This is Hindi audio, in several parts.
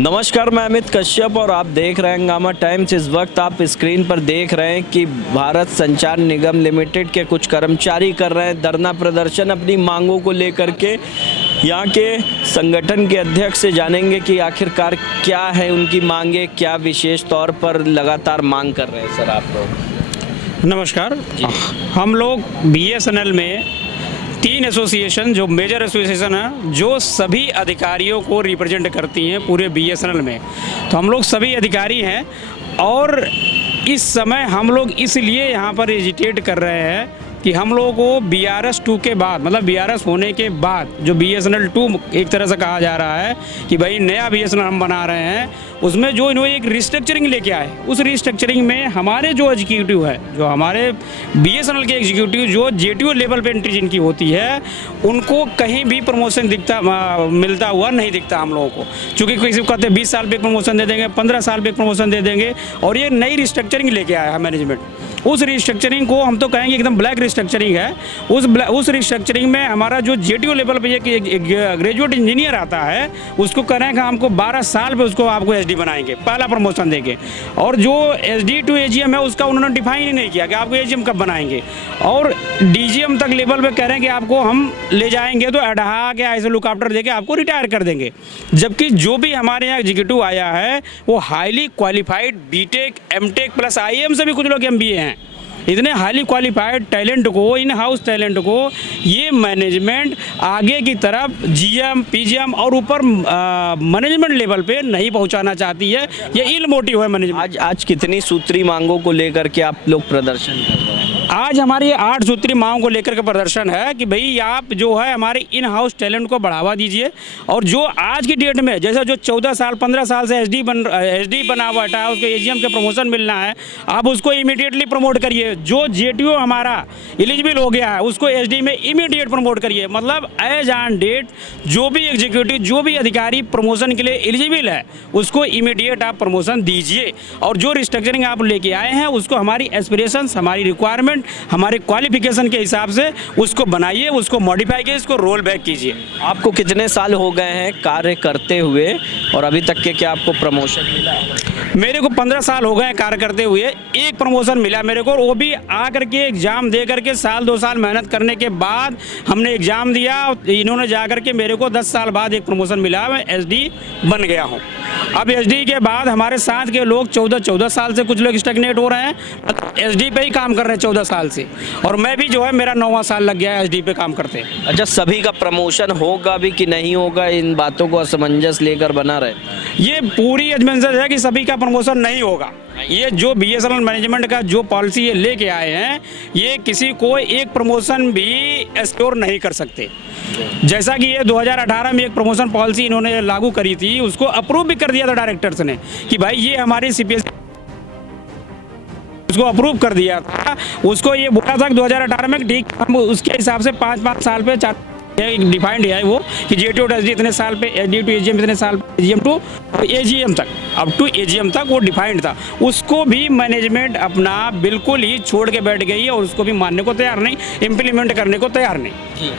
नमस्कार, मैं अमित कश्यप और आप देख रहे हैं हंगामा टाइम्स। इस वक्त आप स्क्रीन पर देख रहे हैं कि भारत संचार निगम लिमिटेड के कुछ कर्मचारी कर रहे हैं धरना प्रदर्शन अपनी मांगों को लेकर के। यहाँ के संगठन के अध्यक्ष से जानेंगे कि आखिरकार क्या है उनकी मांगे, क्या विशेष तौर पर लगातार मांग कर रहे हैं। सर, आप लोग नमस्कार। हम लोग BSNL में 3 एसोसिएशन जो मेजर एसोसिएशन है, जो सभी अधिकारियों को रिप्रेजेंट करती हैं पूरे BSNL में, तो हम लोग सभी अधिकारी हैं। और इस समय हम लोग इसलिए यहाँ पर एजिटेट कर रहे हैं कि हम लोगों को BRS 2 के बाद, मतलब BRS होने के बाद जो BSNL 2 एक तरह से कहा जा रहा है कि भाई नया BSNL हम बना रहे हैं, उसमें जो इन्होंने एक रिस्ट्रक्चरिंग लेके आए, उस रिस्ट्रक्चरिंग में हमारे जो एग्जीक्यूटिव है, जो हमारे BSNL के एग्जीक्यूटिव जो JTO लेवल पे एंट्री जिनकी होती है, उनको कहीं भी प्रमोशन मिलता हुआ नहीं दिखता हम लोगों को। चूँकि किसी को कहते हैं 20 साल पे प्रमोशन दे देंगे, 15 साल पे प्रमोशन दे देंगे, और ये नई रिस्ट्रक्चरिंग लेके आया है मैनेजमेंट। उस रिस्ट्रक्चरिंग को हम तो कहेंगे एकदम ब्लैक रिस्ट्रक्चरिंग है। उस रिस्ट्रक्चरिंग में हमारा जो JTO लेवल पे एक ग्रेजुएट इंजीनियर आता है, उसको कह रहे हैं कि हमको 12 साल पे उसको आपको SD बनाएंगे, पहला प्रमोशन देंगे। और जो SD to AGM है, उसका उन्होंने डिफाइन ही नहीं किया कि आपको AGM कब बनाएंगे। और DGM तक लेवल पे कह रहे हैं कि आपको हम ले जाएंगे तो अढ़ा के ऐसे लुकआफ्टर देके आपको रिटायर कर देंगे। जबकि जो भी हमारे यहाँ एग्जीक्यूटिव आया है वो highly qualified BTech, MTech plus IIM से भी कुछ लोग MBA हैं। इतने हाईली क्वालिफाइड टैलेंट को, इन हाउस टैलेंट को ये मैनेजमेंट आगे की तरफ GM, PGM और ऊपर मैनेजमेंट लेवल पे नहीं पहुंचाना चाहती है। ये इल मोटिव है मैनेजमेंट। आज कितनी सूत्री मांगों को लेकर के आप लोग प्रदर्शन कर रहे हैं? आज हमारी 8 सूत्री मांगों को लेकर के प्रदर्शन है कि भाई आप जो है हमारे इन हाउस टैलेंट को बढ़ावा दीजिए। और जो आज की डेट में जैसा जो 14 साल 15 साल से SD बना हुआ है, उसको AGM के प्रमोशन मिलना है, आप उसको इमीडिएटली प्रमोट करिए। जो JTO हमारा एलिजिबल हो गया है, उसको SD में इमीडिएट प्रमोट करिए। मतलब एज ऑन डेट जो भी एग्जीक्यूटिव, जो भी अधिकारी प्रमोशन के लिए एलिजिबल है, उसको इमीडिएट आप प्रमोशन दीजिए। और जो रिस्ट्रक्चरिंग आप लेके आए हैं, उसको हमारी एस्पिरेशंस, हमारी रिक्वायरमेंट, हमारे क्वालिफिकेशन के हिसाब से उसको बनाइए, उसको मॉडिफाई कीजिए, इसको रोल बैक कीजिए। आपको कितने साल हो गए हैं कार्य करते हुए और अभी तक के क्या आपको प्रमोशन मिला? मेरे को 15 साल हो गए कार्य करते हुए। एक प्रमोशन मिला मेरे को, वो भी आकर के एग्ज़ाम दे करके 2 साल मेहनत करने के बाद हमने एग्ज़ाम दिया। इन्होंने जा कर के मेरे को 10 साल बाद एक प्रमोशन मिला, मैं SD बन गया हूँ। अब SD के बाद हमारे साथ के लोग 14 साल से कुछ लोग स्टैग्नेट हो रहे हैं, SD पे ही काम कर रहे हैं 14 साल से। और मैं भी जो है मेरा 9वां साल लग गया है SD पे काम करते हैं। अच्छा, सभी का प्रमोशन होगा भी कि नहीं होगा, इन बातों को असमंजस लेकर बना रहे? ये पूरी असमंजस है कि सभी का प्रमोशन नहीं होगा। ये जो BSNL मैनेजमेंट का जो पॉलिसी ये लेके आए हैं, ये किसी को एक प्रमोशन भी एश्योर नहीं कर सकते। जैसा कि ये 2018 में एक प्रमोशन पॉलिसी इन्होंने लागू करी थी, उसको अप्रूव भी कर दिया था डायरेक्टर्स ने कि भाई ये हमारी CPS, उसको अप्रूव कर दिया था। उसको ये बोला था कि 2018 में ठीक हम उसके हिसाब से 5 साल पे 4 डिफाइंड है वो कि JTO to SD इतने साल पे, SD to AGM इतने साल पे, AGM to AGM तक, अप टू AGM तक वो डिफाइंड था। उसको भी मैनेजमेंट अपना बिल्कुल ही छोड़ के बैठ गई है और उसको भी मानने को तैयार नहीं, इम्प्लीमेंट करने को तैयार नहीं।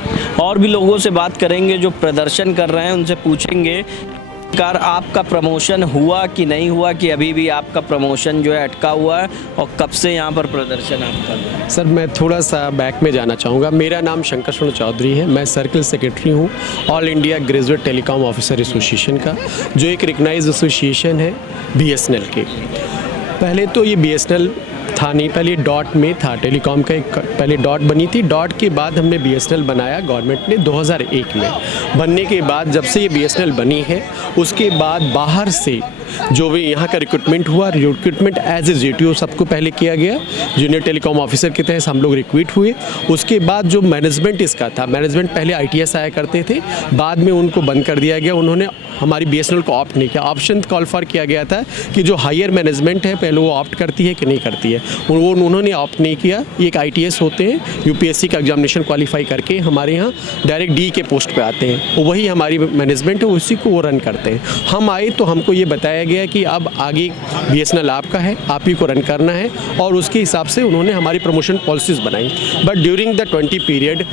और भी लोगों से बात करेंगे जो प्रदर्शन कर रहे हैं, उनसे पूछेंगे कार आपका प्रमोशन हुआ कि नहीं हुआ, कि अभी भी आपका प्रमोशन जो है अटका हुआ है, और कब से यहाँ पर प्रदर्शन आप कर रहे हैं? सर, मैं थोड़ा सा बैक में जाना चाहूँगा। मेरा नाम शंकर स्वर्ण चौधरी है। मैं सर्कल सेक्रेटरी हूँ all India graduate telecom officer association का, जो एक रिकग्नाइज्ड एसोसिएशन है BSNL के। पहले तो ये BSNL था नहीं, पहले डॉट में था, टेलीकॉम का एक पहले डॉट बनी थी। डॉट के बाद हमने BSNL बनाया गवर्नमेंट ने 2001 में। बनने के बाद जब से ये BSNL बनी है, उसके बाद बाहर से जो भी यहाँ का रिक्रूटमेंट हुआ, रिक्रूटमेंट एज ए JTO सबको पहले किया गया। जूनियर टेलीकॉम ऑफिसर के तहत हम लोग रिक्रूट हुए। उसके बाद जो मैनेजमेंट इसका था, मैनेजमेंट पहले ITS आया करते थे, बाद में उनको बंद कर दिया गया। उन्होंने हमारी BSNL को ऑप्ट नहीं किया। ऑप्शन कॉल फॉर किया गया था कि जो हायर मैनेजमेंट है पहले वो ऑप्ट करती है कि नहीं करती है, वो उन्होंने ऑप्ट नहीं किया। एक ITS होते हैं, UPSC का एग्जामिनेशन क्वालिफाई करके हमारे यहाँ डायरेक्ट D के पोस्ट पे आते हैं, वही हमारी मैनेजमेंट है, उसी को वो रन करते हैं। हम आए तो हमको ये बताया गया कि अब आगे BSNL आपका है, आप ही को रन करना है, और उसके हिसाब से उन्होंने हमारी प्रमोशन पॉलिसीज़ बनाई। बट ड्यूरिंग द 20 पीरियड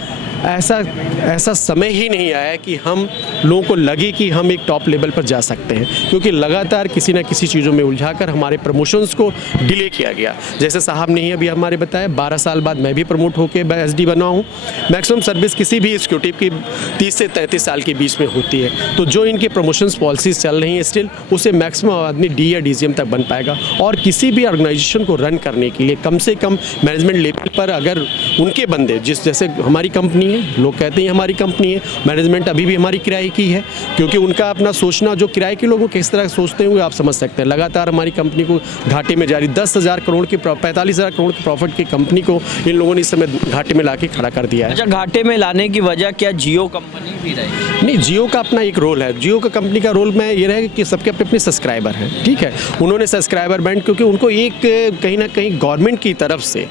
ऐसा समय ही नहीं आया कि हम लोगों को लगे कि हम एक टॉप लेवल पर जा सकते हैं, क्योंकि लगातार किसी न किसी चीज़ों में उलझाकर हमारे प्रमोशंस को डिले किया गया। जैसे साहब ने ही अभी हमारे बताया 12 साल बाद मैं भी प्रमोट होकर SD बना हूँ। मैक्सिमम सर्विस किसी भी एग्जीक्यूटिव की 30 से 33 साल के बीच में होती है, तो जो इनके प्रमोशंस पॉलिसीज चल रही हैं स्टिल, उसे मैक्सिमम आदमी D या DGM तक बन पाएगा। और किसी भी ऑर्गेनाइजेशन को रन करने के लिए कम से कम मैनेजमेंट लेवल पर अगर उनके बंदे, जैसे हमारी कंपनी है, लोग कहते हैं हमारी कंपनी है, मैनेजमेंट अभी भी हमारी किराए की है, क्योंकि उनका अपना सोचना, जो किराए के लोगों किस तरह सोचते हैं वो आप समझ सकते हैं। लगातार हमारी कंपनी को घाटे में जा रही, 10,000 करोड़ की 45,000 करोड़ की प्रॉफिट की कंपनी को इन लोगों ने इस समय घाटे में लाके खड़ा कर दिया है। अच्छा, घाटे में लाने की वजह क्या जियो कंपनी भी रही? नहीं, जियो का अपना एक रोल है। जियो का कंपनी का रोल में ये रहेगा कि सबके अपने अपने सब्सक्राइबर हैं, ठीक है। उन्होंने सब्सक्राइबर बैंड, क्योंकि उनको एक कहीं ना कहीं गवर्नमेंट की तरफ से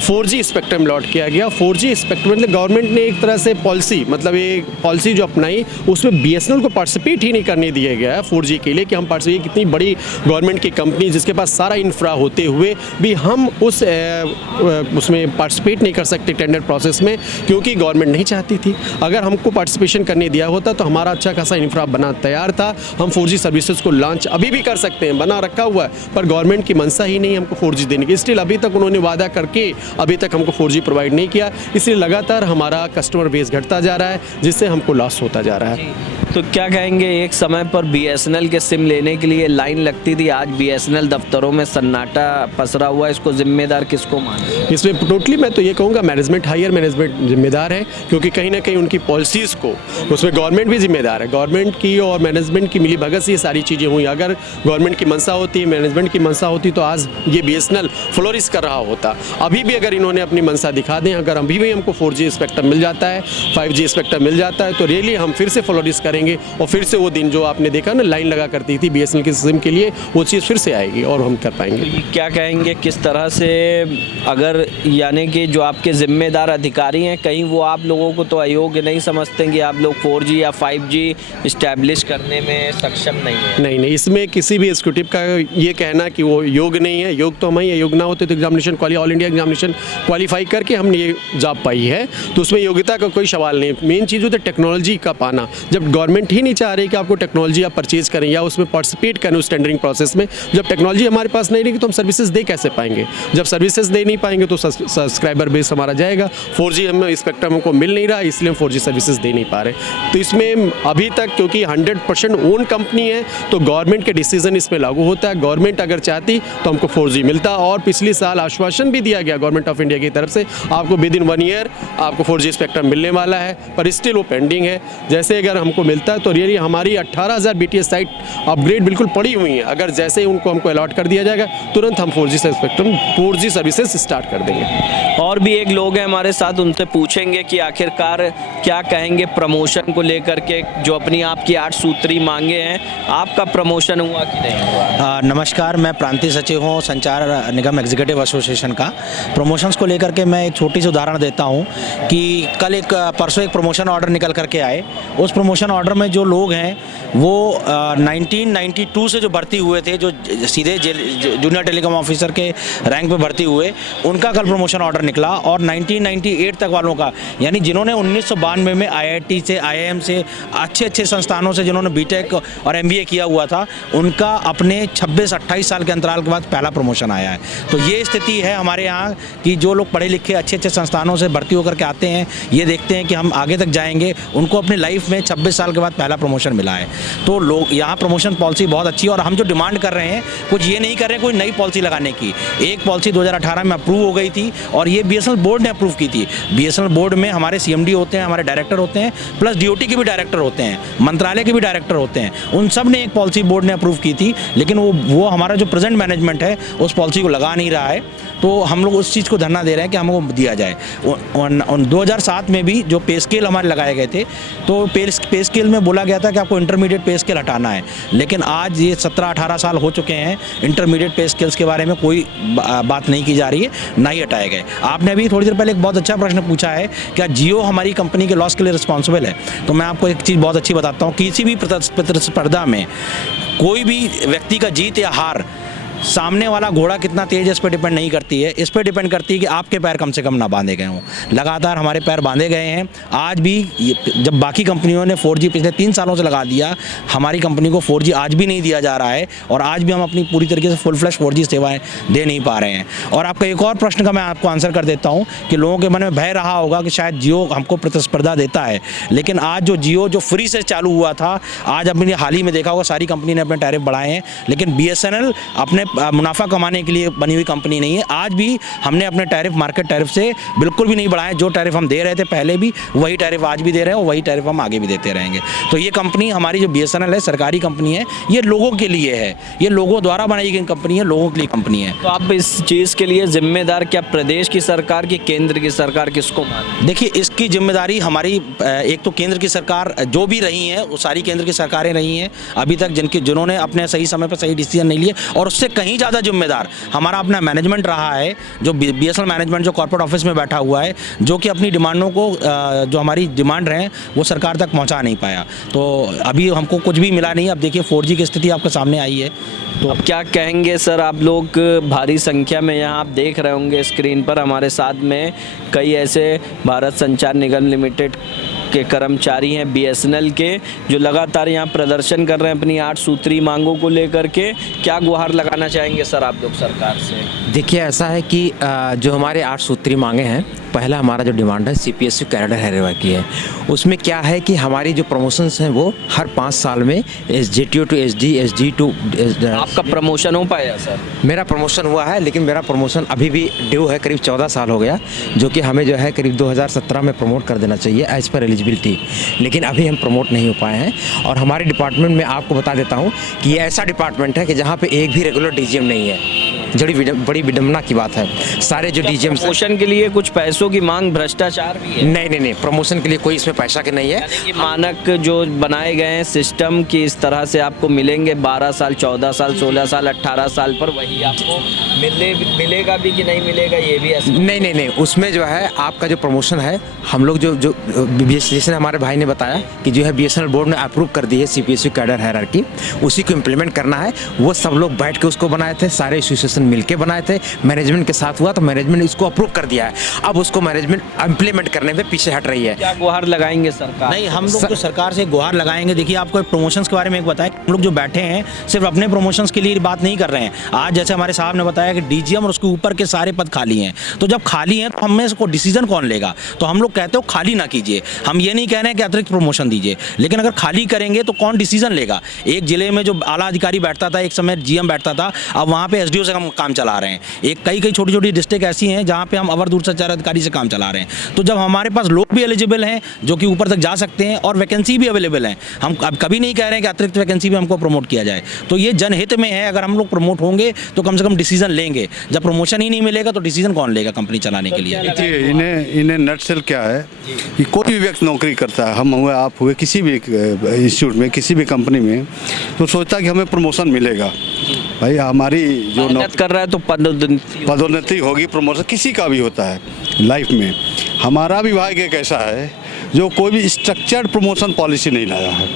4G स्पेक्ट्रम अलॉट किया गया। 4G स्पेक्ट्रम मतलब गवर्नमेंट ने एक तरह से पॉलिसी, मतलब एक पॉलिसी जो अपनाई, उसमें BSNL को पार्टिसिपेट ही नहीं करने दिया गया है 4G के लिए, कि हम पार्टिसिपेट, कितनी बड़ी गवर्नमेंट की कंपनी जिसके पास सारा इंफ्रा होते हुए भी हम उसमें पार्टिसिपेट नहीं कर सकते टेंडर प्रोसेस में, क्योंकि गवर्नमेंट नहीं चाहती थी। अगर हमको पार्टिसिपेशन करने दिया होता तो हमारा अच्छा खासा इंफ्रा बना तैयार था, हम 4G सर्विसेज को लॉन्च अभी भी कर सकते हैं, बना रखा हुआ है, पर गवर्नमेंट की मंशा ही नहीं हमको 4G देने की। स्टिल अभी तक उन्होंने वादा करके अभी तक हमको 4G प्रोवाइड नहीं किया, इसलिए लगातार हमारा कस्टमर बेस घटता जा रहा है, जिससे हमको लॉस होता जा रहा है। तो क्या कहेंगे, एक समय पर BSNL के सिम लेने के लिए लाइन लगती थी, आज BSNL दफ्तरों में सन्नाटा पसरा हुआ है, इसको जिम्मेदार किसको माने? इसमें टोटली मैं तो ये कहूँगा मैनेजमेंट, हायर मैनेजमेंट जिम्मेदार है, क्योंकि कहीं ना कहीं उनकी पॉलिसीज़ को, उसमें गवर्नमेंट भी जिम्मेदार है। गवर्नमेंट की और मैनेजमेंट की मिली भगत से ये सारी चीज़ें हुई। अगर गवर्नमेंट की मंशा होती, मैनेजमेंट की मंशा होती, तो आज ये BSNL फ्लोरिश कर रहा होता। अभी भी अगर इन्होंने अपनी मंशा दिखा दें, अगर अभी भी हमको 4G स्पेक्ट्रम मिल जाता है, 5G स्पेक्ट्रम मिल जाता है, तो रियली हम फिर से फ्लोरिश करेंगे, और फिर से वो दिन जो आपने देखा ना लाइन लगा करती थी BSNL की सिम के लिए, वो चीज़ फिर से आएगी और हम कर पाएंगे। क्या कहेंगे, किस तरह से, अगर यानी कि जो आपके जिम्मेदार अधिकारी हैं, कहीं वो आप लोगों को तो अयोग्य नहीं समझते कि आप लोग 4G या 5G इस्टेब्लिश करने में सक्षम नहीं है? नहीं, इसमें किसी भी एग्जीक्यूटिव का ये कहना कि वो योग्य नहीं है, योग तो हम ही, योग ना होते तो examination all India examination qualify करके हमने ये जॉब पाई है, तो उसमें योग्यता का कोई सवाल नहीं। मेन चीज़ होती है टेक्नोलॉजी का पाना। जब गवर्नमेंट ही नहीं चाह रही कि आपको टेक्नोलॉजी आप परचेज करें या उसमें पार्टिसिपेट करें उस टेंडरिंग प्रोसेस में, जब टेक्नोलॉजी हमारे पास नहीं रहेगी तो हम सर्विसेज दे कैसे पाएंगे? जब सर्विसेज दे नहीं पाएंगे तो सब्सक्राइबर बेस हमारा जाएगा। 4G हमें स्पेक्ट्रम हमको मिल नहीं रहा, इसलिए हम 4G सर्विसेज दे नहीं पा रहे। तो इसमें अभी तक, क्योंकि 100% ओन कंपनी है, तो गवर्नमेंट के डिसीजन इसमें लागू होता है। गवर्नमेंट अगर चाहती तो हमको 4G मिलता, और पिछले साल आश्वासन भी दिया गया गवर्नमेंट ऑफ इंडिया की तरफ से, आपको विद इन 1 ईयर आपको 4G स्पेक्ट्रम मिलने वाला है, पर स्टिल वो पेंडिंग है। जैसे अगर हमको मिलता है तो रियली हमारी 18,000 BTS साइट अपग्रेड बिल्कुल पड़ी हुई हैं। अगर जैसे ही उनको हमको अलॉट कर दिया जाएगा, तुरंत हम 4G spectrum 4G services start कर देंगे। और भी एक लोग हैं हमारे साथ, उनसे पूछेंगे कि आखिरकार क्या कहेंगे प्रमोशन को लेकर के, जो अपनी आपकी 8 सूत्री मांगे हैं, आपका प्रमोशन हुआ कि नहीं हुआ? नमस्कार, मैं प्रांतीय सचिव हूँ संचार निगम एग्जीक्यूटिव एसोसिएशन का। प्रमोशंस को लेकर के मैं एक छोटी सी उदाहरण देता हूँ कि कल परसों एक प्रमोशन ऑर्डर निकल करके आए। उस प्रमोशन ऑर्डर में जो लोग हैं वो 1992 से जो भर्ती हुए थे, जो सीधे जूनियर टेलीकॉम ऑफिसर के रैंक पे भर्ती हुए, उनका कल प्रमोशन ऑर्डर निकला। और 1998 तक वालों का, यानी जिन्होंने 1992 में IIT से, IIM से, अच्छे संस्थानों से जिन्होंने BTech और MBA किया हुआ था, उनका अपने 26-28 साल के अंतराल के बाद पहला प्रमोशन आया है। तो ये स्थिति है हमारे यहाँ कि जो लोग पढ़े लिखे अच्छे संस्थानों से भर्ती होकर के आते हैं, ये देखते हैं कि हम आगे तक जाएंगे, उनको अपनी लाइफ में 26 साल के बाद पहला प्रमोशन मिला है। तो लोग यहाँ प्रमोशन पॉलिसी बहुत अच्छी है, और हम जो डिमांड कर रहे हैं, कुछ ये नहीं कर रहे हैं कोई नई पॉलिसी लगाने की। एक पॉलिसी 2018 में अप्रूव हो गई थी, और ये BSNL बोर्ड ने अप्रूव की थी। BSNL बोर्ड में हमारे CMD होते हैं, हमारे डायरेक्टर होते हैं, प्लस DOT के भी डायरेक्टर होते हैं, मंत्रालय के भी डायरेक्टर होते हैं। उन सब ने एक पॉलिसी बोर्ड ने अप्रूव की थी, लेकिन वो हमारा जो प्रेजेंट मैनेजमेंट है उस पॉलिसी को लगा नहीं रहा है। तो हम लोग उस चीज़ को धरना दे रहे हैं कि हमको दिया जाए। 2007 में भी जो पे स्केल हमारे लगाए गए थे, तो पे स्केल में बोला गया था कि आपको इंटरमीडिएट पे स्केल हटाना है, लेकिन आज ये 17-18 साल हो चुके हैं, इंटरमीडिएट पे स्केल्स के बारे में कोई बात नहीं की जा रही है, ना ही हटाए गए। आपने अभी थोड़ी देर पहले एक बहुत अच्छा प्रश्न पूछा है, क्या जियो हमारी कंपनी के लॉस के लिए रिस्पॉन्सिबल है? तो मैं आपको एक चीज़ बहुत अच्छी बताता हूँ, किसी भी प्रतिस्पर्धा में कोई भी व्यक्ति का जीत या हार सामने वाला घोड़ा कितना तेज है इस पर डिपेंड नहीं करती है, इस पर डिपेंड करती है कि आपके पैर कम से कम ना बांधे गए हों। लगातार हमारे पैर बांधे गए हैं। आज भी जब बाकी कंपनियों ने 4G पिछले 3 सालों से लगा दिया, हमारी कंपनी को 4G आज भी नहीं दिया जा रहा है और आज भी हम अपनी पूरी तरीके से फुल फ्लैश 4G सेवाएं दे नहीं पा रहे हैं। और आपका एक और प्रश्न का मैं आपको आंसर कर देता हूं कि लोगों के मन में भय रहा होगा कि शायद जियो हमको प्रतिस्पर्धा देता है, लेकिन आज जो जियो जो फ्री से चालू हुआ था, आज अपने हाल ही में देखा होगा सारी कंपनी ने अपने टैरिफ बढ़ाए हैं, लेकिन BSNL अपने मुनाफा कमाने के लिए बनी हुई कंपनी नहीं है। आज भी हमने अपने टैरिफ मार्केट टैरिफ से बिल्कुल भी नहीं बढ़ाए। जो टैरिफ हम दे रहे थे पहले भी, वही टैरिफ आज भी दे रहे हैं और वही टैरिफ हम आगे भी देते रहेंगे। तो ये कंपनी हमारी जो BSNL है, सरकारी कंपनी है, ये लोगों के लिए है, ये लोगों द्वारा बनाई गई कंपनी है, लोगों के लिए कंपनी है। तो आप इस चीज़ के लिए जिम्मेदार क्या प्रदेश की सरकार की, केंद्र की सरकार, किसको मानते? देखिए, इसकी जिम्मेदारी हमारी एक तो केंद्र की सरकार जो भी रही हैं वो सारी केंद्र की सरकारें रही हैं अभी तक, जिन्होंने अपने सही समय पर सही डिसीजन नहीं लिए, और उससे कहीं ज़्यादा जिम्मेदार हमारा अपना मैनेजमेंट रहा है, जो BSNL मैनेजमेंट जो कॉर्पोरेट ऑफिस में बैठा हुआ है, जो कि अपनी डिमांडों को जो हमारी डिमांड रहे वो सरकार तक पहुंचा नहीं पाया। तो अभी हमको कुछ भी मिला नहीं। अब देखिए 4G की स्थिति आपके सामने आई है। तो अब क्या कहेंगे सर, आप लोग भारी संख्या में यहाँ आप देख रहे होंगे स्क्रीन पर, हमारे साथ में कई ऐसे भारत संचार निगम लिमिटेड के कर्मचारी हैं BSNL के, जो लगातार यहाँ प्रदर्शन कर रहे हैं अपनी 8 सूत्री मांगों को लेकर के। क्या गुहार लगाना चाहेंगे सर आप लोग सरकार से? देखिए, ऐसा है कि जो हमारे 8 सूत्री मांगे हैं, पहला हमारा जो डिमांड है CPSU कैडर हायरार्की है। उसमें क्या है कि हमारी जो प्रमोशंस हैं वो हर 5 साल में SGTO to SD, SG to. आपका प्रमोशन हो पाया सर? मेरा प्रमोशन हुआ है, लेकिन मेरा प्रमोशन अभी भी ड्यू है, करीब 14 साल हो गया, जो कि हमें जो है करीब 2017 में प्रमोट कर देना चाहिए एज पर एलिजिबिलिटी, लेकिन अभी हम प्रमोट नहीं हो पाए हैं। और हमारे डिपार्टमेंट में आपको बता देता हूँ कि ये ऐसा डिपार्टमेंट है कि जहाँ पे एक भी रेगुलर DGM नहीं है। बड़ी विडम्बना की बात है। सारे जो DGM प्रमोशन के लिए कुछ पैसों की मांग, भ्रष्टाचार भी है? नहीं, प्रमोशन के लिए कोई इसमें पैसा के नहीं है। कि मानक जो बनाए गए हैं सिस्टम की, इस तरह से आपको मिलेंगे 12 साल, 14 साल, 16 साल, 18 साल पर, वही आपको मिलेगा भी कि नहीं मिलेगा, ये भी ऐसा? नहीं, उसमें जो है आपका जो प्रमोशन है, हम लोग जो जैसे हमारे भाई ने बताया कि जो है BSNL बोर्ड ने अप्रूव कर दी है CPSU कैडर हायरार्की, उसी को इम्प्लीमेंट करना है। वो सब लोग बैठ के उसको बनाए थे, सारे एसोसिएशन मिलके बनाए थे, मैनेजमेंट के साथ हुआ, तो मैनेजमेंट इसको अप्रूव कर दिया है। अब उसको मैनेजमेंट इम्प्लीमेंट करने में पीछे हट रही है। क्या गुहार लगाएंगे सरकार? नहीं, हम लोग तो सरकार से गुहार लगाएंगे। देखिए, आपको प्रमोशंस के बारे में एक बताएं, हम लोग जो बैठे हैं सिर्फ अपने प्रमोशंस के लिए बात नहीं कर रहे हैं। आज जैसे हमारे साहब ने बताया कि DGM और उसके ऊपर के सारे पद खाली हैं, तो जब खाली हैं तो हम में इसको डिसीजन कौन लेगा? तो हम लोग कहते हो खाली ना कीजिए। हम ये नहीं कह रहे हैं कि अतिरिक्त प्रमोशन दीजिए, लेकिन अगर खाली करेंगे तो कौन डिसीजन लेगा? एक जिले में जो आला अधिकारी बैठता था, एक समय GM बैठता था, अब वहाँ पे SDO से हम काम चला रहे हैं। एक कई छोटी छोटी डिस्ट्रिक्ट ऐसी हैं जहाँ पे हम अवर दूरसंचार अधिकारी से काम चला रहे हैं। तो जब हमारे पास लोग भी एलिजिबल हैं जो कि ऊपर तक जा सकते हैं और वैकेंसी भी अवेलेबल हैं, हम अब कभी नहीं कह रहे हैं कि अतिरिक्त वैकेंसी भी हमको प्रमोट किया जाए। तो ये जनहित में है। अगर हम लोग प्रमोट होंगे तो कम से कम डिसीजन लेंगे। जब प्रमोशन ही नहीं मिलेगा तो डिसीजन कौन लेगा कंपनी चलाने के लिए? इन्हें नटसेल क्या है कि कोई भी व्यक्ति नौकरी करता है, हम हुए, आप हुए, किसी भी इंस्टीट्यूट में, किसी भी कंपनी में, तो सोचता है कि हमें प्रमोशन मिलेगा। भाई हमारी जो मेहनत कर रहा है तो पदोन्नति होगी, प्रमोशन किसी का भी होता है लाइफ में। हमारा विभाग एक ऐसा है जो कोई भी स्ट्रक्चर्ड प्रमोशन पॉलिसी नहीं लाया है।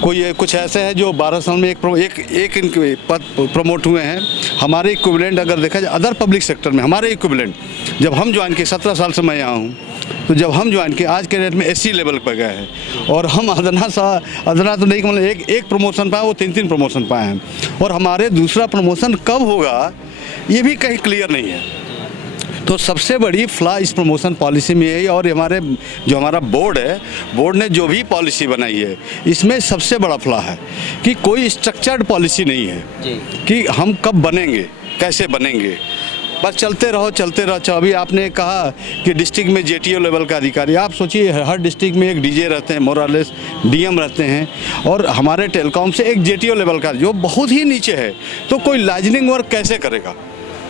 कोई कुछ ऐसे हैं जो 12 साल में एक इनके पद प्रमोट हुए हैं। हमारे इक्विवेलेंट अगर देखा जाए अदर पब्लिक सेक्टर में, हमारे इक्विवेलेंट जब हम ज्वाइन किए, 17 साल से मैं यहाँ हूँ, तो जब हम ज्वाइन किए आज के डेट में SC लेवल पर गए हैं, और हम अदना तो नहीं, मतलब एक प्रमोशन पाए, वो 3 प्रमोशन पाए हैं। और हमारे दूसरा प्रमोशन कब होगा ये भी कहीं क्लियर नहीं है। तो सबसे बड़ी फ्लॉ इस प्रमोशन पॉलिसी में है। और हमारा बोर्ड है, बोर्ड ने जो भी पॉलिसी बनाई है, इसमें सबसे बड़ा फ्लॉ है कि कोई स्ट्रक्चर्ड पॉलिसी नहीं है कि हम कब बनेंगे, कैसे बनेंगे। बस चलते रहो। अभी आपने कहा कि डिस्ट्रिक्ट में JTO लेवल का अधिकारी, आप सोचिए हर डिस्ट्रिक्ट में एक DJ रहते हैं, मोरालेस DM रहते हैं, और हमारे टेलीकॉम से एक JTO लेवल का जो बहुत ही नीचे है, तो कोई लाइजनिंग वर्क कैसे करेगा?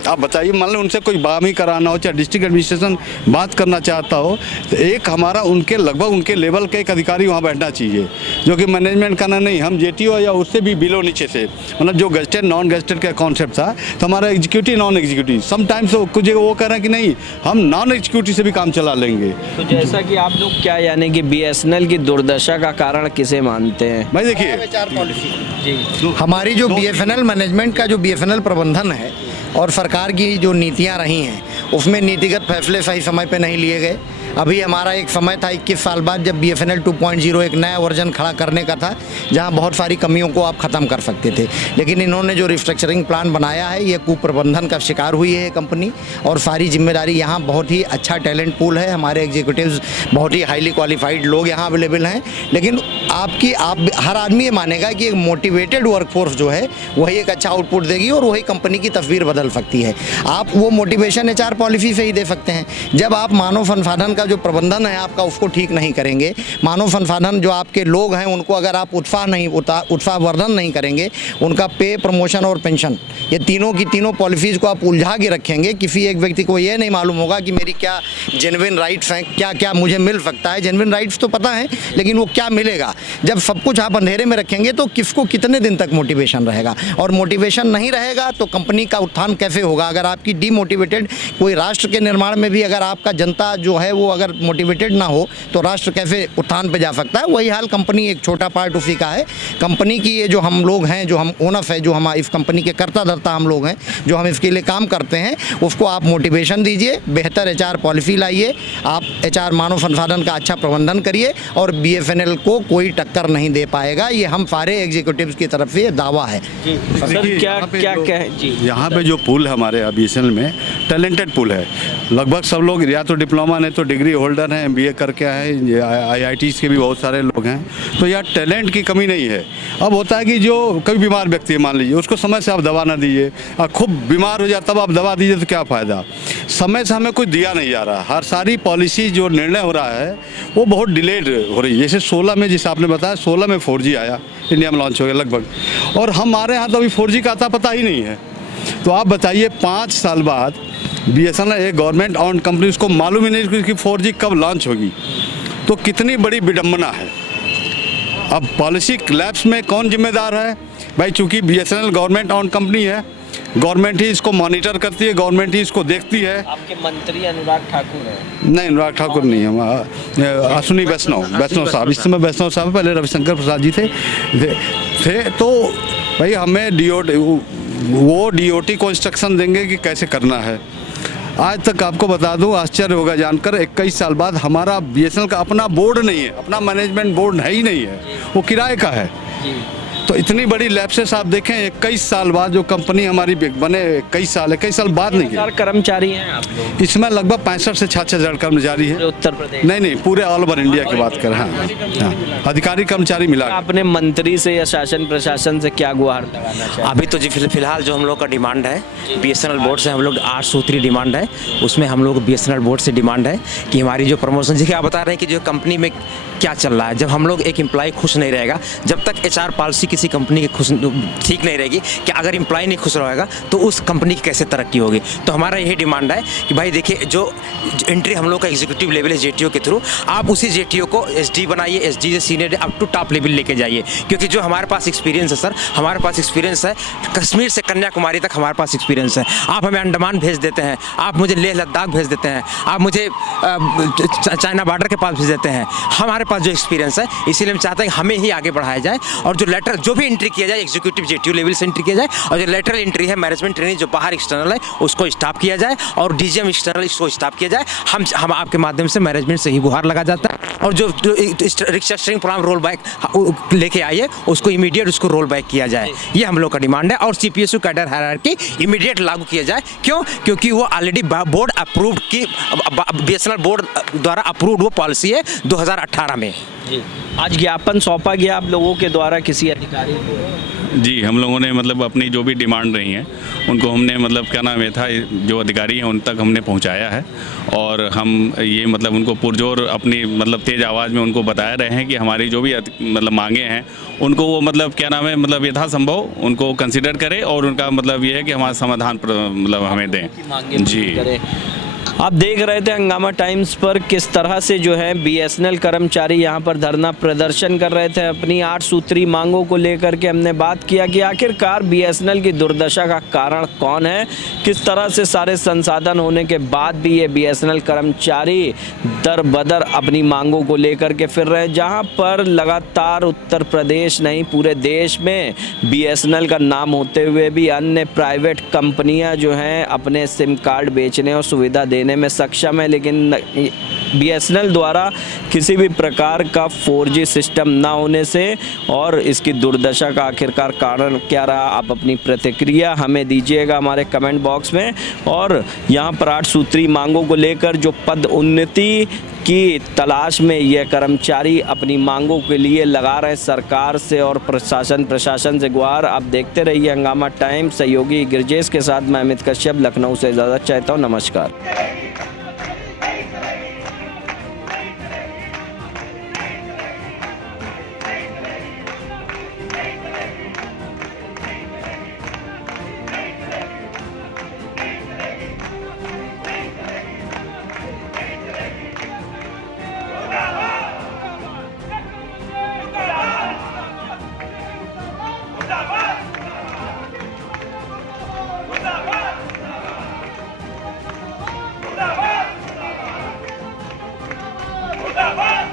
आप बताइए, मान लो उनसे कोई बामी कराना हो, चाहे डिस्ट्रिक्ट एडमिनिस्ट्रेशन बात करना चाहता हो, तो एक हमारा उनके लगभग उनके लेवल के एक अधिकारी वहाँ बैठना चाहिए, जो कि मैनेजमेंट करना नहीं, हम जेटीओ या उससे भी बिलो नीचे से, मतलब जो गजटेड नॉन गजटेड का कॉन्सेप्ट था, तो हमारा एग्जीक्यूटिव नॉन एग्जीक्यूटिव समटाइम्स कुछ जगह वो कह रहे हैं कि नहीं हम नॉन एग्जीक्यूटिव से भी काम चला लेंगे। तो जैसा कि आप लोग क्या यानी कि बीएसएनएल की दुर्दशा का कारण किसे मानते हैं? भाई देखिए, हमारी जो बीएसएनएल मैनेजमेंट का जो बीएसएनएल प्रबंधन है और सरकार की जो नीतियां रही हैं, उसमें नीतिगत फैसले सही समय पे नहीं लिए गए। अभी हमारा एक समय था 21 साल बाद, जब बीएसएनएल 2.0 एक नया वर्जन खड़ा करने का था, जहां बहुत सारी कमियों को आप ख़त्म कर सकते थे, लेकिन इन्होंने जो रिस्ट्रक्चरिंग प्लान बनाया है, ये कुप्रबंधन का शिकार हुई है कंपनी, और सारी जिम्मेदारी यहाँ बहुत ही अच्छा टैलेंट पूल है, हमारे एग्जीक्यूटिव्स बहुत ही हाईली क्वालिफाइड लोग यहाँ अवेलेबल हैं, लेकिन आप हर आदमी ये मानेगा कि एक मोटिवेटेड वर्कफोर्स जो है वही एक अच्छा आउटपुट देगी और वही कंपनी की तस्वीर बदल सकती है। आप वो मोटिवेशन एचआर पॉलिसी से ही दे सकते हैं। जब आप मानव संसाधन का जो प्रबंधन है आपका उसको ठीक नहीं करेंगे, मानव संसाधन जो आपके लोग हैं उनको अगर आप उत्साहवर्धन नहीं करेंगे, उनका पे, प्रमोशन और पेंशन, ये तीनों की तीनों पॉलिसीज़ को आप उलझा के रखेंगे, किसी एक व्यक्ति को ये नहीं मालूम होगा कि मेरी क्या जेन्युइन राइट्स हैं, क्या क्या मुझे मिल सकता है। जेन्युइन राइट्स तो पता है, लेकिन वो क्या मिलेगा। जब सब कुछ आप अंधेरे में रखेंगे तो किसको कितने दिन तक मोटिवेशन रहेगा, और मोटिवेशन नहीं रहेगा तो कंपनी का उत्थान कैसे होगा। अगर आपकी डीमोटिवेटेड, कोई राष्ट्र के निर्माण में भी अगर आपका जनता जो है वो अगर मोटिवेटेड ना हो तो राष्ट्र कैसे उत्थान पे जा सकता है। वही हाल कंपनी एक छोटा पार्ट उसी का है। कंपनी की ये जो हम लोग हैं, जो हम ओनर्स है, जो हम इस कंपनी के कर्ता धर्ता हम लोग हैं, जो हम इसके लिए काम करते हैं, उसको आप मोटिवेशन दीजिए, बेहतर एचआर पॉलिसी लाइए, आप एचआर मानव संसाधन का अच्छा प्रबंधन करिए और बीएसएनएल को कोई टक्कर नहीं दे पाएगा। ये हम सारे एग्जीक्यूटिव्स की तरफ से ये दावा है। सर क्या कहें जी? यहाँ पे जो पूल है हमारे बीएसएनएल में, टैलेंटेड पूल है। लगभग सब लोग या तो डिप्लोमा नहीं तो डिग्री होल्डर हैं, एमबीए करके आए, आईआईटीज़ के भी बहुत सारे लोग हैं, तो यहाँ टैलेंट की कमी नहीं है। अब होता है कि जो कभी बीमार व्यक्ति है, मान लीजिए, उसको समय से आप दवा ना दीजिए, और खूब बीमार हो जाए तब आप दवा दीजिए तो क्या फ़ायदा। समय से हमें कुछ दिया नहीं जा रहा। हर सारी पॉलिसी जो निर्णय हो रहा है वो बहुत डिलेड हो रही है। जैसे 16 में, जैसे आपने बताया 16 में 4G आया, इंडिया में लॉन्च हो गया लगभग, और हमारे यहाँ तो अभी 4G का आता पता ही नहीं है। तो आप बताइए 5 साल बाद बीएसएनएल एक गवर्नमेंट ऑन कंपनी, उसको मालूम ही नहीं कि 4G कब लॉन्च होगी, तो कितनी बड़ी विडम्बना है। अब पॉलिसी लैप्स में कौन जिम्मेदार है भाई? चूंकि बीएसएनएल गवर्नमेंट ऑन कंपनी है, गवर्नमेंट ही इसको मॉनिटर करती है, गवर्नमेंट ही इसको देखती है। आपके मंत्री अनुराग ठाकुर हैं? नहीं, अनुराग ठाकुर नहीं है, अश्विनी वैष्णव साहब, इस समय वैष्णव साहब, पहले रविशंकर प्रसाद जी थे। तो भाई हमें डीओटी को इंस्ट्रक्शन देंगे कि कैसे करना है। आज तक आपको बता दूं, आश्चर्य होगा जानकर, 21 साल बाद हमारा बीएसएनएल का अपना बोर्ड नहीं है, अपना मैनेजमेंट बोर्ड है ही नहीं है, वो किराए का है। तो इतनी बड़ी लैप्सेस आप देखें 21 साल बाद, जो कंपनी हमारी बने 21 साल बाद नहीं है। कर्मचारी हैं आप लोग? इसमें लगभग 65 से 66 हज़ार कर्मचारी है। उत्तर प्रदेश? नहीं, पूरे ऑल ओवर इंडिया की बात करें। हाँ, अधिकारी कर्मचारी मिला। आपने मंत्री से या शासन प्रशासन से क्या गुहार लगाना चाहिए? अभी तो जी फिलहाल जो हम लोग का डिमांड है बीएसएनएल बोर्ड से, हम लोग 8 सूत्री डिमांड है, उसमें हम लोग बीएसएनएल बोर्ड से डिमांड है कि हमारी जो प्रमोशन, जी क्या बता रहे हैं कि जो कंपनी में क्या चल रहा है, जब हम लोग एक एम्प्लॉय खुश नहीं रहेगा, जब तक एचआर पॉलिसी किसी कंपनी की ठीक नहीं रहेगी, कि अगर एम्प्लॉय नहीं खुश रहेगा तो उस कंपनी की कैसे तरक्की होगी। तो हमारा यही डिमांड है कि भाई देखिए, जो एंट्री हम लोग का एग्जीक्यूटिव लेवल है जेटीओ के थ्रू, आप उसी जेटीओ को एसडी बनाइए, एसडी से senior up to top level लेके जाइए। क्योंकि जो हमारे पास एक्सपीरियंस है सर, हमारे पास एक्सपीरियंस है, कश्मीर से कन्याकुमारी तक हमारे पास एक्सपीरियंस है। आप हमें अंडमान भेज देते हैं, आप मुझे लेह लद्दाख भेज देते हैं, आप मुझे चाइना बॉर्डर के पास भेज देते हैं, हमारे पास जो एक्सपीरियंस है, इसीलिए हम चाहते हैं कि हमें ही आगे बढ़ाया जाए, और जो लेटर जो भी एंट्री किया जाए एग्जीक्यूटिव जेटीओ लेवल से एंट्री किया जाए, और जो लेटरल एंट्री है मैनेजमेंट ट्रेनिंग जो बाहर एक्सटर्नल है उसको स्टॉप किया जाए, और डीजीएम एक्सटर्नल इसको स्टॉप किया जाए। हम आपके माध्यम से मैनेजमेंट से ही गुहार लगा जाता है, और जो रिस्ट्रक्चरिंग प्लान रोल बैक लेके आइए उसको इमीडिएट उसको रोल बैक किया जाए। ये हम लोग का डिमांड है, और सीपीएसयू कैडर हायरार्की इमीडिएट लागू किया जाए। क्यों? क्योंकि वो ऑलरेडी बोर्ड अप्रूव्ड की, बीएसएनएल बोर्ड द्वारा अप्रूव्ड वो पॉलिसी है 2018 में। आज ज्ञापन सौंपा गया आप लोगों के द्वारा किसी अधिकारी को? जी, हम लोगों ने मतलब अपनी जो भी डिमांड रही हैं उनको हमने मतलब क्या नाम है था जो अधिकारी हैं उन तक हमने पहुंचाया है और हम ये मतलब उनको पुरजोर अपनी मतलब तेज़ आवाज़ में उनको बता रहे हैं कि हमारी जो भी मतलब मांगे हैं उनको वो मतलब क्या नाम है मतलब यथासंभव उनको कंसिडर करें और उनका मतलब ये है कि हमारा समाधान मतलब हमें दें। जी, आप देख रहे थे हंगामा टाइम्स पर किस तरह से जो है बीएसएनएल कर्मचारी यहाँ पर धरना प्रदर्शन कर रहे थे अपनी 8 सूत्री मांगों को लेकर के। हमने बात किया कि आखिरकार बीएसएनएल की दुर्दशा का कारण कौन है, किस तरह से सारे संसाधन होने के बाद भी ये बीएसएनएल कर्मचारी दर बदर अपनी मांगों को लेकर के फिर रहे हैं। जहाँ पर लगातार उत्तर प्रदेश नहीं पूरे देश में बीएसएनएल का नाम होते हुए भी अन्य प्राइवेट कंपनियाँ जो हैं अपने सिम कार्ड बेचने और सुविधा देने में सक्षम है, लेकिन बीएसएनएल द्वारा किसी भी प्रकार का 4G सिस्टम ना होने से और इसकी दुर्दशा का आखिरकार कारण क्या रहा, आप अपनी प्रतिक्रिया हमें दीजिएगा हमारे कमेंट बॉक्स में। और यहाँ पर 8 सूत्री मांगों को लेकर जो पद उन्नति की तलाश में यह कर्मचारी अपनी मांगों के लिए लगा रहे सरकार से और प्रशासन से गुहार। आप देखते रहिए हंगामा टाइम्स। सहयोगी गिरजेश के साथ मैं अमित कश्यप लखनऊ से इजाज़त चाहता हूँ। नमस्कार। मुर्दाबाद